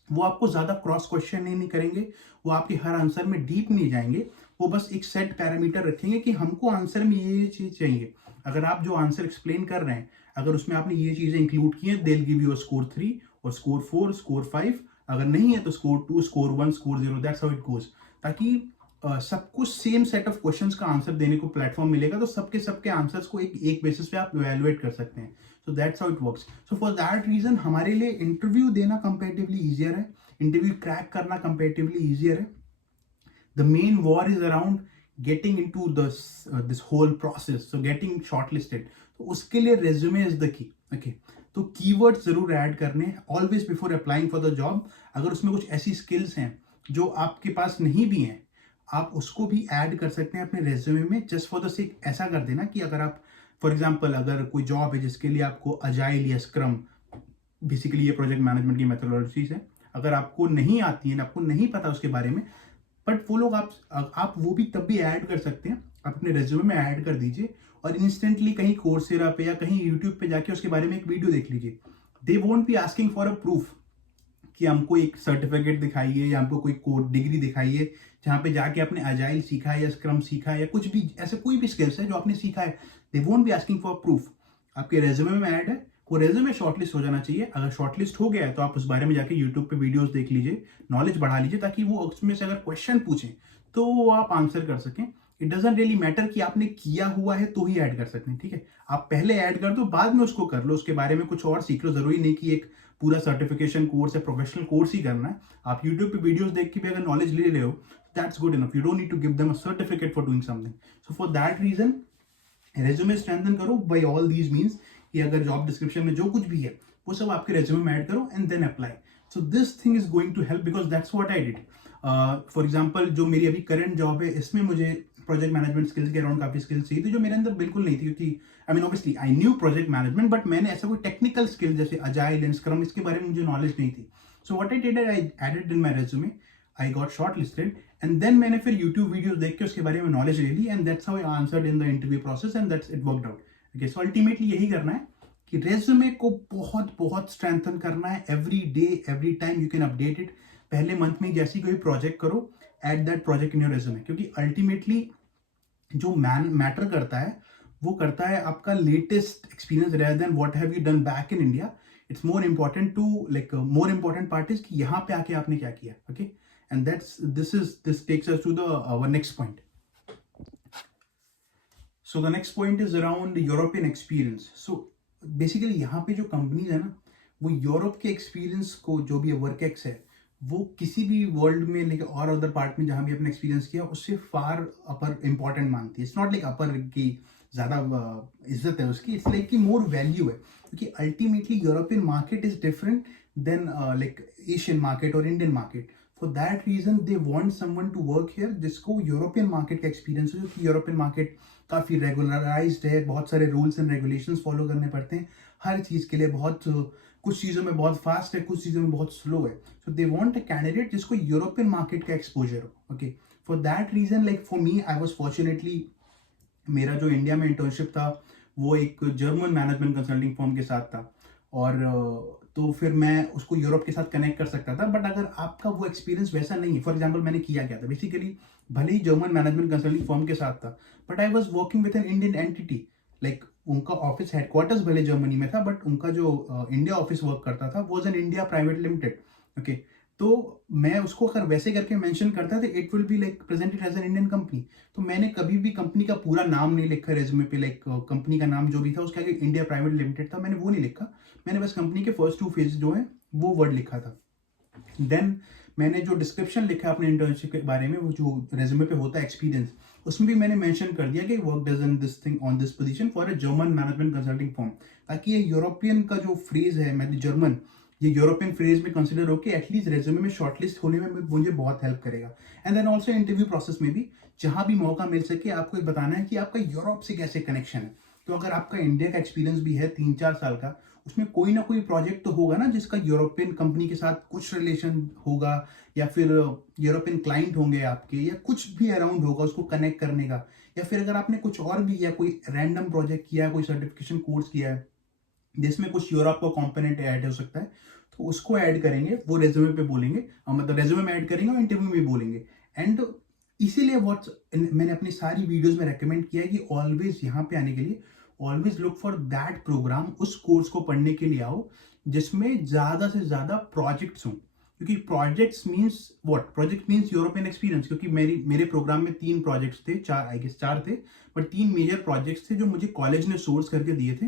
वो आपको ज्यादा क्रॉस क्वेश्चन नहीं करेंगे, वो आपके हर आंसर में डीप नहीं जाएंगे, वो बस एक सेट पैरामीटर रखेंगे कि हमको आंसर में ये चीज चाहिए। अगर आप जो आंसर एक्सप्लेन कर रहे हैं अगर उसमें आपने ये चीजें इंक्लूड की हैं, दे विल गिव यू स्कोर 3 और स्कोर 4, स्कोर 5, अगर नहीं है तो score 2, score 1, score 0, that's how it goes. ताकि सबको सेम सेट ऑफ क्वेश्चंस का आंसर देने को प्लेटफॉर्म मिलेगा, तो सबके आंसर्स को एक बेसिस पे आप इवैल्यूएट कर सकते हैं। So that's how it works. So for that reason हमारे लिए इंटरव्यू देना कंपेरेटिवली इजियर है, इंटरव्यू क्रैक करना कंपेरेटिवली इजियर है। The main war is around getting into this whole process, so getting shortlisted. तो उसके लिए resume is the key, okay? तो कीवर्ड्स जरूर ऐड करने always before applying for the job. अगर उसमें कुछ ऐसी स्किल्स हैं जो आपके पास नहीं भी हैं, आप उसको भी ऐड कर सकते हैं अपने रेज्यूमे में, जस्ट फॉर द सेक। ऐसा कर देना कि अगर आप फॉर एग्जांपल अगर कोई जॉब है जिसके लिए आपको अजाइल या स्क्रम, बेसिकली ये प्रोजेक्ट मैनेजमेंट की मेथोडोलॉजीज है, अगर आपको नहीं आती है, आपको नहीं पता उसके बारे में, बट वो लोग आप वो भी तब भी ऐड कर सकते हैं, आप अपने रेज्यूमे में ऐड कर दीजिए और इंस्टेंटली कहीं कोर्सेरा पे या कहीं यूट्यूब पे जाके उसके बारे में एक वीडियो देख लीजिए। दे won't be asking for a proof कि हमको एक सर्टिफिकेट दिखाइए या हमको कोई कोड डिग्री दिखाइए जहाँ पे जाके आपने अजाइल सीखा है या स्क्रम सीखा है या कुछ भी ऐसे कोई भी स्किल्स है जो आपने सीखा है, दे won't be asking for proof. आपके रेज्यूमे में ऐड है, वो रेज्यूमे शॉर्टलिस्ट हो जाना चाहिए। अगर शॉर्टलिस्ट हो गया है तो आप उस बारे में जाके यूट्यूब पे वीडियोस देख लीजिए, नॉलेज बढ़ा लीजिए, ताकि वो उसमें से अगर क्वेश्चन पूछें तो वो आप आंसर कर सकें। इट डजंट रियली मैटर कि आपने किया हुआ है तो ही ऐड कर सकते हैं, ठीक है। आप पहले ऐड कर दो, बाद में उसको कर लो, उसके बारे में कुछ और सीख लो। जरूरी नहीं कि एक पूरा सर्टिफिकेशन कोर्स या प्रोफेशनल कोर्स ही करना है। आप यूट्यूब पे वीडियोस देख के भी अगर नॉलेज ले रहे हो, that's good enough. You don't need to give them a certificate for doing something. So for that reason resume strengthen करो बाय ऑल दीज मीन्स, कि अगर जॉब डिस्क्रिप्शन में जो कुछ भी है वो सब आपके रेज्यूमे में ऐड करो and then apply. So this thing is going to help because that's what I did. For example जो मेरी अभी करंट जॉब है, इसमें मुझे प्रोजेक्ट मैनेजमेंट स्किल्स के अराउंड काफी स्किल्स चाहिए थी जो मेरे अंदर बिल्कुल नहीं थी, क्योंकि I mean obviously I knew project management, but मैंने ऐसा कोई टेक्निकल स्किल जैसे अजाइल एंड स्क्रम इसके बारे में मुझे नॉलेज नहीं थी। So what I did, I added in my resume, I got shortlisted and then मैंने फिर यूट्यूब वीडियोस देख के उसके बारे में नॉलेज ले ली and that's how I answered in the interview process and that's it worked out. Okay, so ultimately यही करना है कि रेज्यूमे को बहुत बहुत स्ट्रेंथन करना है। Every day every time you can update it. पहले मंथ में जैसी कोई प्रोजेक्ट करो, add that project in your resume, क्योंकि अल्टीमेटली जो मैटर करता है वो करता है आपका latest experience rather than what have you done back in India. It's more important to like more important part is कि यहाँ पे आके आपने क्या किया। Okay, and this takes us to the our next point. So the next point is around European experience. So basically यहाँ पे जो कंपनीज है ना, वो यूरोप के एक्सपीरियंस को, जो भी वर्क एक्स है, वो किसी भी वर्ल्ड में लेके और अदर पार्ट में जहां भी अपने एक्सपीरियंस किया उससे फार अपर इंपॉर्टेंट मानती है। इट्स नॉट लाइक अपर की ज्यादा इज्जत है उसकी, इट्स लाइक की मोर वैल्यू है, क्योंकि ultimately European market is different than like Asian market और Indian market. For that reason they want someone to work here जिसको यूरोपियन मार्केट का एक्सपीरियंस हो, क्योंकि यूरोपियन मार्केट काफी रेगुलराइज्ड है, बहुत सारे रूल्स एंड रेगुलेशंस फॉलो करने पड़ते हैं हर चीज के लिए, बहुत कुछ चीज़ों में बहुत फास्ट है, कुछ चीज़ों में बहुत स्लो है। So they want a candidate जिसको यूरोपियन मार्केट का एक्सपोजर हो। Okay, for that reason like for me I was fortunately, मेरा जो इंडिया में इंटर्नशिप था वो एक जर्मन मैनेजमेंट कंसल्टिंग फर्म के साथ था, और तो फिर मैं उसको यूरोप के साथ कनेक्ट कर सकता था। बट अगर आपका वो एक्सपीरियंस वैसा नहीं है, फॉर एग्जाम्पल मैंने किया क्या था, बेसिकली भले ही जर्मन मैनेजमेंट कंसल्टिंग फर्म के साथ था, but I was working with an Indian entity. Like उनका ऑफिस हेडक्वार्टर्स भले जर्मनी में था, बट उनका जो इंडिया ऑफिस वर्क करता था वो an India private limited. Okay, तो मैं उसको अगर वैसे करके मेंशन करता था, it will be like presented as an Indian company. तो मैंने कभी भी कंपनी का पूरा नाम नहीं लिखा रेज्यूमे पे, लाइक कंपनी का नाम जो भी था उसके आगे इंडिया प्राइवेट लिमिटेड था, मैंने वो नहीं लिखा। मैंने बस कंपनी के फर्स्ट 2 फेज जो है वो वर्ड लिखा था। देन मैंने जो डिस्क्रिप्शन लिखा अपने इंटर्नशिप के बारे में, वो जो रेज्यूमे पे होता है एक्सपीरियंस, उसमें भी मैंने मेंशन कर दिया कि work does in this thing on this position for a German management consulting firm, ताकि ये यूरोपियन का जो फ्रेज है, मतलब जर्मन, ये यूरोपियन फ्रेज में कंसिडर होकर एटलीस्ट रेज्यूमे में शॉर्टलिस्ट होने में मुझे बहुत हेल्प करेगा। And then also interview process में भी जहां भी मौका मिल सके आपको बताना है कि आपका यूरोप से कैसे कनेक्शन है। तो अगर आपका इंडिया का एक्सपीरियंस भी है 3-4 साल का, उसमें कोई ना कोई प्रोजेक्ट तो होगा ना जिसका यूरोपियन कंपनी के साथ कुछ रिलेशन होगा, या फिर यूरोपियन क्लाइंट होंगे आपके, या कुछ भी अराउंड होगा उसको कनेक्ट करने का। या फिर अगर आपने कुछ और भी, या कोई रैंडम प्रोजेक्ट किया, कोई सर्टिफिकेशन कोर्स किया है जिसमें कुछ यूरोप का कंपोनेंट ऐड हो सकता है, तो उसको ऐड करेंगे, वो रेज्यूमे पे बोलेंगे, मतलब रेज्यूमे में ऐड करेंगे और इंटरव्यू में भी बोलेंगे। एंड इसीलिए मैंने अपनी सारी वीडियोस में रेकमेंड किया है कि ऑलवेज यहाँ पे आने के लिए always look for that programme, उस कोर्स को पढ़ने के लिए आओ जिसमें ज्यादा से ज्यादा प्रोजेक्ट्स हों, क्योंकि projects means what, project means European experience. क्योंकि मेरे प्रोग्राम में 3 प्रोजेक्ट्स थे, 4 थे, बट 3 मेजर प्रोजेक्ट्स थे जो मुझे कॉलेज ने सोर्स करके दिए थे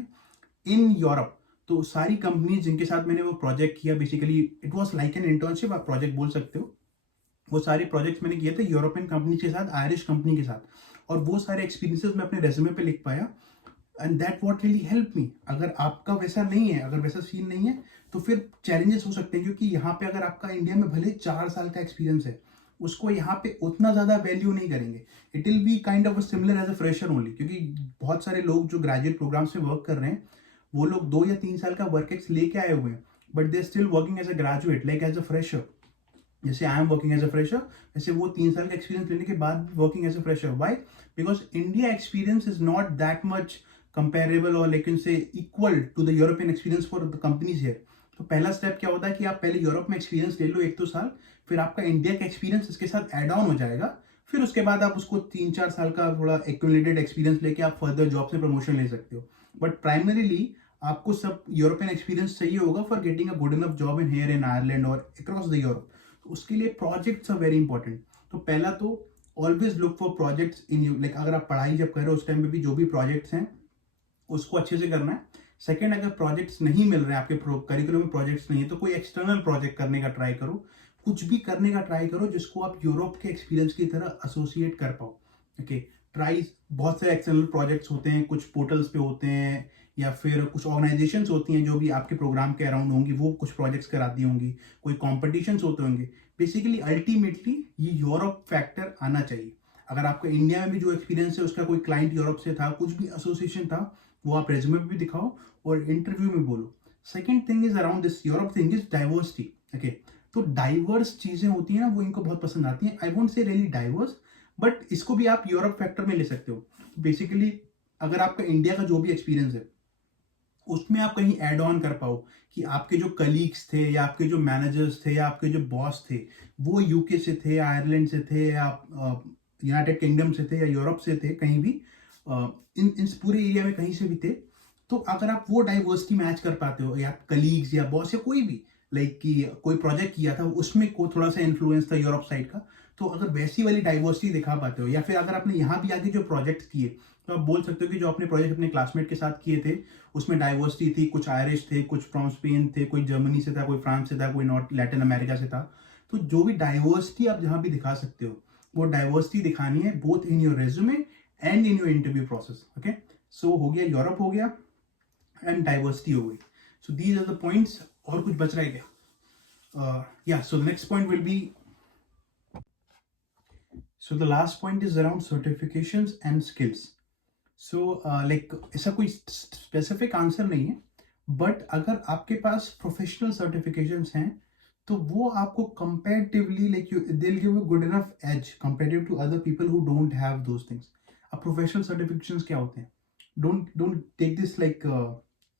इन यूरोप। तो सारी कंपनीज जिनके साथ मैंने वो प्रोजेक्ट किया, basically it was like an internship, आप प्रोजेक्ट बोल सकते हो, वो सारे प्रोजेक्ट्स मैंने किए थे यूरोपियन कंपनी के साथ, आयरिश कंपनी के साथ, और वो सारे एक्सपीरियंसेस मैं अपने रेज्यूमे पे लिख पाया। And that what really help me. अगर आपका वैसा नहीं है, अगर वैसा सीन नहीं है, तो फिर चैलेंजेस हो सकते हैं, क्योंकि यहाँ पे अगर आपका इंडिया में भले 4 साल का एक्सपीरियंस है, उसको यहाँ पे उतना ज्यादा वैल्यू नहीं करेंगे। It will be kind of similar as a fresher only, क्योंकि बहुत सारे लोग जो ग्रेजुएट प्रोग्राम में वर्क कर रहे हैं वो लोग 2 या 3 साल का वर्क एक्स लेके आए हुए हैं, but they still working as a graduate, like as a fresher. जैसे I am working as a fresher, वैसे वो 3 साल का एक्सपीरियंस लेने के बाद भी working as a fresher. Why? Because India experience is not that much comparable or like you can say equal to the European experience for the companies here. तो पहला स्टेप क्या होता है कि आप पहले यूरोप में एक्सपीरियंस ले लो 1-2 साल, फिर आपका इंडिया का एक्सपीरियंस इसके साथ ऐड ऑन हो जाएगा, फिर उसके बाद आप उसको 3-4 साल का थोड़ा एक्यूमुलेटेड एक्सपीरियंस लेके आप फर्दर जॉब से प्रमोशन ले सकते हो। बट प्राइमरीली आपको सब यूरोपियन एक्सपीरियंस चाहिए होगा for getting a good enough job in here in Ireland और अक्रॉस द यूरोप। तो उसके लिए प्रोजेक्ट्स आर वेरी इंपॉर्टेंट। तो पहला तो always look for projects in you, like अगर आप पढ़ाई जब कर रहे हो उस टाइम पे भी जो भी प्रोजेक्ट्स हैं उसको अच्छे से करना है। सेकंड, अगर प्रोजेक्ट्स नहीं मिल रहे हैं, आपके करिकुलम में प्रोजेक्ट्स नहीं है, तो कोई एक्सटर्नल प्रोजेक्ट करने का ट्राई करो, कुछ भी करने का ट्राई करो जिसको आप यूरोप के एक्सपीरियंस की तरह एसोसिएट कर पाओ। ओके, ट्राई, बहुत सारे एक्सटर्नल प्रोजेक्ट्स होते हैं, कुछ पोर्टल्स पे होते हैं या फिर कुछ ऑर्गेनाइजेशंस होती हैं जो भी आपके प्रोग्राम के अराउंड होंगी, वो कुछ प्रोजेक्ट्स कराती होंगी, कोई कॉम्पिटिशन्स होते होंगे। बेसिकली अल्टीमेटली ये यूरोप फैक्टर आना चाहिए। अगर आपका इंडिया में भी जो एक्सपीरियंस है उसका कोई क्लाइंट यूरोप से था, कुछ भी एसोसिएशन था, वो आप रेज्यूमे पे भी दिखाओ और इंटरव्यू में बोलो। Second thing is around this Europe thing is diversity. Okay, तो डाइवर्स चीजें होती हैं ना, वो इनको बहुत पसंद आती हैं। आई वोंट से रियली डाइवर्स, बट इसको भी आप यूरोप फैक्टर में ले सकते हो। बेसिकली अगर आपका इंडिया का जो भी एक्सपीरियंस है उसमें आप कहीं ऐड ऑन कर पाओ कि आपके जो कलीग्स थे या आपके जो मैनेजर्स थे या आपके जो बॉस थे वो यूके से थे, आयरलैंड से थे, या यूनाइटेड किंगडम से थे, या यूरोप से थे, कहीं भी इन पूरे एरिया में कहीं से भी थे। तो अगर आप वो डाइवर्सिटी मैच कर पाते हो, या कलीग्स या बॉस या कोई भी, लाइक कि कोई प्रोजेक्ट किया था उसमें को थोड़ा सा इन्फ्लुएंस था यूरोप साइड का, तो अगर वैसी वाली डाइवर्सिटी दिखा पाते हो, या फिर अगर आपने यहाँ भी आके जो प्रोजेक्ट किए, तो आप बोल सकते हो कि जो आपने प्रोजेक्ट अपने क्लासमेट के साथ किए थे उसमें डाइवर्सिटी थी, कुछ आयरिश थे, कुछ फ्रॉम स्पेन थे, कोई जर्मनी से था, कोई फ्रांस से था, कोई नॉर्थ लैटिन अमेरिका से था। तो जो भी डाइवर्सिटी आप जहाँ भी दिखा सकते हो वो डाइवर्सिटी दिखानी है, both in your resume and in your interview process. Okay, so हो गया यूरोप, हो गया एंड डाइवर्सिटी हो गई। So these are the points. और कुछ बच रहा है क्या? Yeah, so the next point will be, so the last point is around certifications and skills. So like ऐसा कोई स्पेसिफिक आंसर नहीं है, बट अगर आपके पास प्रोफेशनल सर्टिफिकेशंस हैं तो वो आपको comparatively, like you they will give you good enough as comparative to other people who don't have those things. अब प्रोफेशनल सर्टिफिकेशंस क्या होते हैं? Don't take this like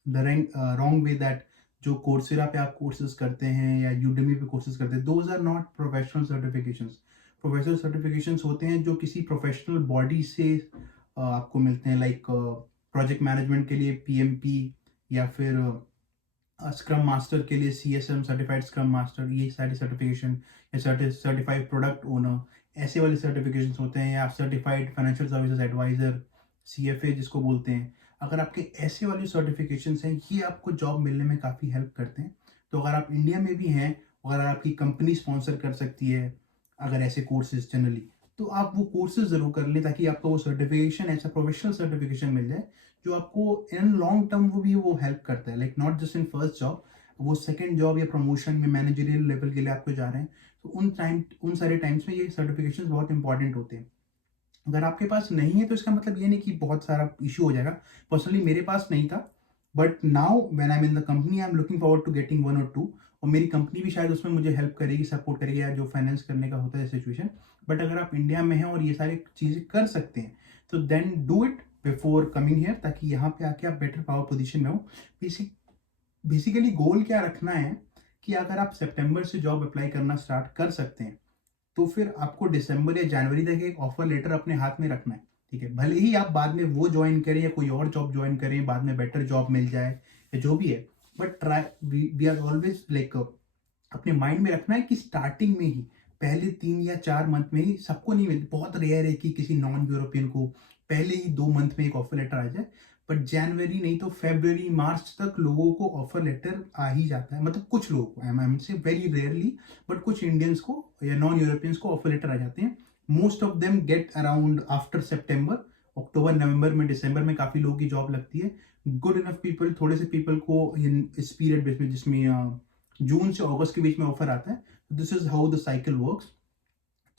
the wrong way that जो Coursera पे आप कोर्सेज करते हैं या यूडेमी पे कोर्सेज करते हैं, those are not professional certifications. Professional certifications होते हैं जो किसी प्रोफेशनल बॉडी से आपको मिलते हैं, लाइक प्रोजेक्ट मैनेजमेंट के लिए पीएमपी, या फिर स्क्रम मास्टर के लिए सीएसएम सर्टिफाइड स्क्रम मास्टर, ये सारी सर्टिफिकेशन, या सर्टिफाइड प्रोडक्ट ओनर, ऐसे वाले सर्टिफिकेशन होते हैं, या certified financial services adviser, CFA जिसको बोलते हैं। अगर आपके ऐसे वाले सर्टिफिकेशंस हैं, ये आपको जॉब मिलने में काफ़ी हेल्प करते हैं। तो अगर आप इंडिया में भी हैं और आपकी कंपनी स्पॉन्सर कर सकती है अगर ऐसे कोर्सेज जनरली, तो आप वो कोर्सेज ज़रूर कर लें ताकि आपको वो सर्टिफिकेशन, ऐसा प्रोफेशनल सर्टिफिकेशन मिल जाए जो आपको इन लॉन्ग टर्म वो हेल्प करता है, like not just in first job, वो सेकंड जॉब या प्रमोशन में मैनेजरियल लेवल के लिए आपको जा रहे हैं, तो उन सारे टाइम्स में ये सर्टिफिकेशन बहुत इंपॉर्टेंट होते हैं। अगर आपके पास नहीं है तो इसका मतलब ये नहीं कि बहुत सारा इशू हो जाएगा। पर्सनली मेरे पास नहीं था, but now when I am in the company I am looking forward to getting 1 और 2, और मेरी कंपनी भी शायद उसमें मुझे हेल्प करेगी, सपोर्ट करेगी, या जो फाइनेंस करने का होता है सिचुएशन। बट अगर आप इंडिया में हैं और ये सारी चीज़ें कर सकते हैं तो then do it before coming here, ताकि यहाँ पे आके आप बेटर पावर पोजीशन में हो। बेसिकली गोल क्या रखना है कि अगर आप सितंबर से जॉब अप्लाई करना स्टार्ट कर सकते हैं तो फिर आपको दिसंबर या जनवरी तक एक ऑफर लेटर अपने हाथ में रखना है। ठीक है, भले ही आप बाद में वो ज्वाइन करें या कोई और जॉब ज्वाइन करें, बाद में बेटर जॉब मिल जाए या जो भी है, but try, we are always like अपने माइंड में रखना है कि स्टार्टिंग में ही पहले 3 या 4 मंथ में ही, सबको नहीं मिलती, बहुत रेयर है कि किसी नॉन यूरोपियन को पहले ही 2 मंथ में एक ऑफर लेटर आ जाए, बट जनवरी नहीं तो फरवरी मार्च तक लोगों को ऑफर लेटर आ ही जाता है। मतलब कुछ लोगों को, I am say very rarely, but कुछ इंडियंस को या नॉन यूरोपियंस को ऑफर लेटर आ जाते हैं। Most of them get around after सितंबर, अक्टूबर, नवंबर में, दिसंबर में काफ़ी लोगों की जॉब लगती है। गुड इनफ पीपल, थोड़े से पीपल को इस पीरियड बेस में, जिसमें जून से अगस्त के बीच में ऑफर आता है। This is how the cycle works.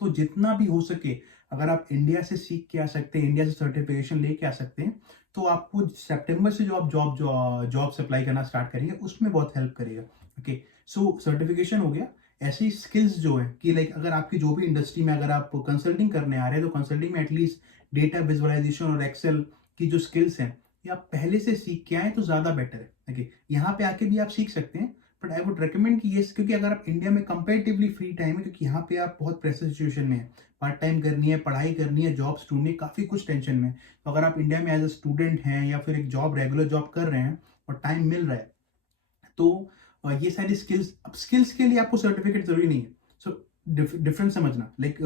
तो जितना भी हो सके अगर आप इंडिया से सीख के आ सकते हैं, इंडिया से सर्टिफिकेशन लेके आ सकते हैं, तो आपको सितंबर से जो आप जॉब से अप्लाई करना स्टार्ट करेंगे उसमें बहुत हेल्प करेगा। ओके, सो सर्टिफिकेशन हो गया। ऐसे ही स्किल्स जो है कि लाइक अगर आपकी जो भी इंडस्ट्री में, अगर आप कंसल्टिंग करने आ रहे हैं तो कंसल्टिंग में एटलीस्ट डेटा विजुअलाइजेशन और एक्सेल की जो स्किल्स हैं ये आप पहले से सीख के आए तो ज़्यादा बेटर है। ओके, यहाँ पे आके भी आप सीख सकते हैं, बट आई वुड रिकमेंड कि ये, क्योंकि अगर आप इंडिया में कंपेरेटिवली फ्री टाइम है, क्योंकि यहाँ पे आप बहुत प्रेशर सिचुएशन में है, पार्ट टाइम करनी है, पढ़ाई करनी है, जॉब ढूंढनी है, काफ़ी कुछ टेंशन में। तो अगर आप इंडिया में एज अ स्टूडेंट हैं या फिर एक जॉब रेगुलर जॉब कर रहे हैं और टाइम मिल रहा है, तो ये सारी स्किल्स, अब स्किल्स के लिए आपको सर्टिफिकेट जरूरी नहीं है। सो डिफरेंस समझना, लाइक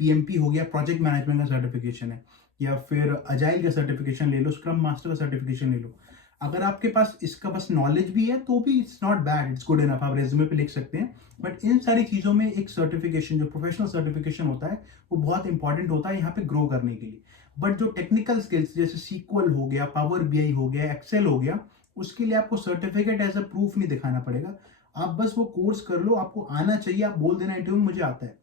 PMP हो गया, प्रोजेक्ट मैनेजमेंट का सर्टिफिकेशन है, या फिर अजाइल का सर्टिफिकेशन ले लो, स्क्रम मास्टर का सर्टिफिकेशन ले लो। अगर आपके पास इसका बस नॉलेज भी है तो भी it's not bad, it's good enough, आप रेज्यूमे पे लिख सकते हैं। बट इन सारी चीज़ों में एक सर्टिफिकेशन, जो प्रोफेशनल सर्टिफिकेशन होता है, वो बहुत इंपॉर्टेंट होता है यहाँ पे ग्रो करने के लिए। बट जो टेक्निकल स्किल्स जैसे SQL हो गया, पावर BI हो गया, एक्सेल हो गया, उसके लिए आपको सर्टिफिकेट एज अ प्रूफ नहीं दिखाना पड़ेगा। आप बस वो कोर्स कर लो, आपको आना चाहिए, आप बोल देना इंटरव्यू में मुझे आता है।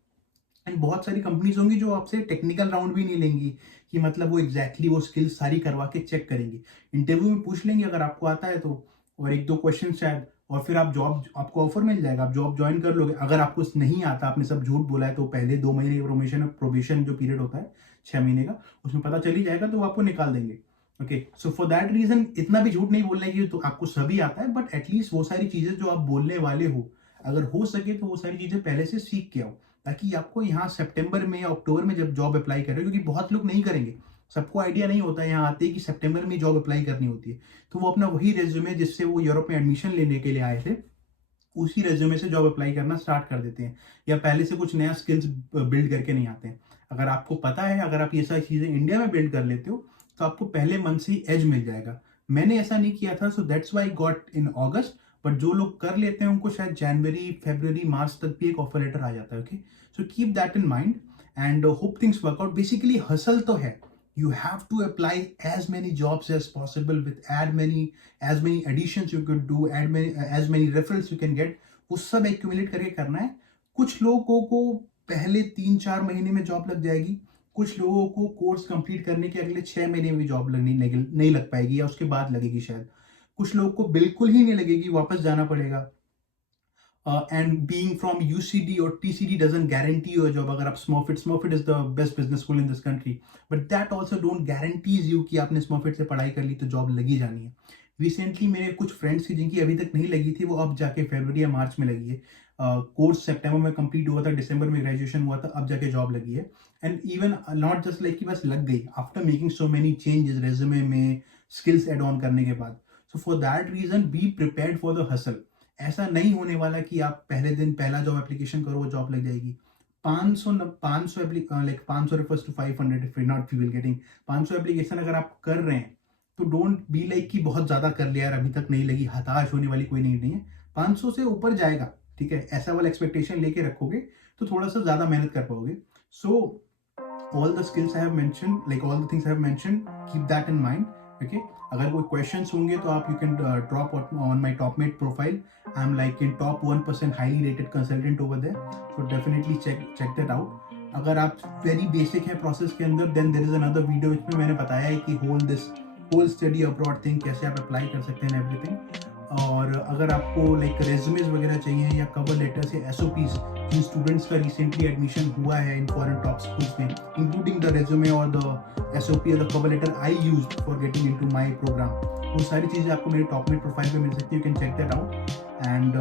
एंड बहुत सारी कंपनीज होंगी जो आपसे टेक्निकल राउंड भी नहीं लेंगी, कि मतलब वो एग्जैक्टली वो स्किल्स सारी करवा के चेक करेंगे। इंटरव्यू में पूछ लेंगे अगर आपको आता है तो, और एक दो क्वेश्चन शायद, और फिर आप जॉब, आपको ऑफर मिल जाएगा, आप जॉब ज्वाइन कर लोगे। अगर आपको नहीं आता, आपने सब झूठ बोला है, तो पहले 2 महीने का प्रोबेशन जो पीरियड होता है 6 महीने का, उसमें पता चल ही जाएगा, तो वो आपको निकाल देंगे। Okay, so for that reason इतना भी झूठ नहीं बोलना है कि तो आपको सभी आता है, बट एटलीस्ट वो सारी चीजें जो आप बोलने वाले हो, अगर हो सके तो वो सारी चीजें पहले से सीख के आओ, ताकि आपको यहाँ सितंबर में या अक्टूबर में जब जॉब अप्लाई कर रहे हो, क्योंकि बहुत लोग नहीं करेंगे, सबको आइडिया नहीं होता है यहाँ आते ही कि सितंबर में जॉब अप्लाई करनी होती है, तो वो अपना वही रेज्यूमे जिससे वो यूरोप में एडमिशन लेने के लिए आए थे, उसी रेज्यूमे से जॉब अप्लाई करना स्टार्ट कर देते हैं, या पहले से कुछ नया स्किल्स बिल्ड करके नहीं आते हैं। अगर आपको पता है, अगर आप ये सारी चीज़ें इंडिया में बिल्ड कर लेते हो, तो आपको पहले मंथ से ही एज मिल जाएगा। मैंने ऐसा नहीं किया था, so that's why got in August. But जो लोग कर लेते हैं उनको शायद जनवरी, फरवरी, मार्च तक भी एक ऑफर लेटर आ जाता है। Okay, so keep that in mind and hope things work out. Basically hustle तो है, you have to apply as many jobs as possible with as many additions you could do, as many referrals you can get, वो सब accumulate करके करना है। कुछ लोगों को पहले 3-4 महीने में जॉब लग जाएगी, कुछ लोगों को कोर्स कंप्लीट करने के अगले 6 महीने में जॉब नहीं लग पाएगी, या उसके बाद लगेगी शायद। कुछ लोगों को बिल्कुल ही नहीं लगेगी, वापस जाना पड़ेगा। And being from UCD or TCD doesn't guarantee you a job. अगर आप Smurfit is the best business school in this country, but that also don't guarantees you कि आपने Smurfit से पढ़ाई कर ली तो जॉब लगी जानी है। रिसेंटली मेरे कुछ फ्रेंड्स की जिनकी अभी तक नहीं लगी थी, वो अब जाके फरवरी या मार्च में लगी है। कोर्स सितंबर में कंप्लीट हुआ था, दिसंबर में ग्रेजुएशन हुआ था, अब जाके जॉब लगी है। And even not just like कि बस लग गई, after making so many changes resume में, स्किल्स एड ऑन करने के बाद। So for that reason be prepared for the hustle. ऐसा नहीं होने वाला कि आप पहले दिन पहला जॉब एप्लीकेशन करो, वो जॉब लग जाएगी। 500 refers to 500 if you're not fuel getting 500 application अगर आप कर रहे हैं, तो डोंट बी लाइक कि बहुत ज्यादा कर लिया यार, अभी तक नहीं लगी, हताश होने वाली कोई नीड नहीं है। 500 से ऊपर जाएगा, ठीक है, ऐसा वाला एक्सपेक्टेशन लेके रखोगे तो थोड़ा सा ज्यादा मेहनत कर पाओगे। सो all the skills I have mentioned, like all the things I have mentioned, keep that in mind. Okay, अगर कोई questions होंगे तो आप you can drop on my TopMate profile. I'm like in top 1% highly rated consultant over there, so definitely check that out. अगर आप very basic है process के अंदर, then there is another video जिसमें मैंने बताया है कि whole study abroad thing कैसे आप apply कर सकते हैं everything. और अगर आपको लाइक रेज्यूमेज वगैरह चाहिए या कवर लेटर्स या SOPs जिन स्टूडेंट्स का रिसेंटली एडमिशन हुआ है इन फॉरेन टॉप स्कूल्स में, इंक्लूडिंग द रेज्यूमे और द SOP और the cover letter I used for getting into my programme, वो सारी चीज़ें आपको मेरे टॉपमेट प्रोफाइल पे मिल सकती है। You can check that out and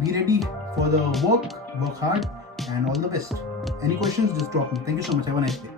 be ready for the work hard and all the best. Any questions just drop me. Thank you so much, have a nice day.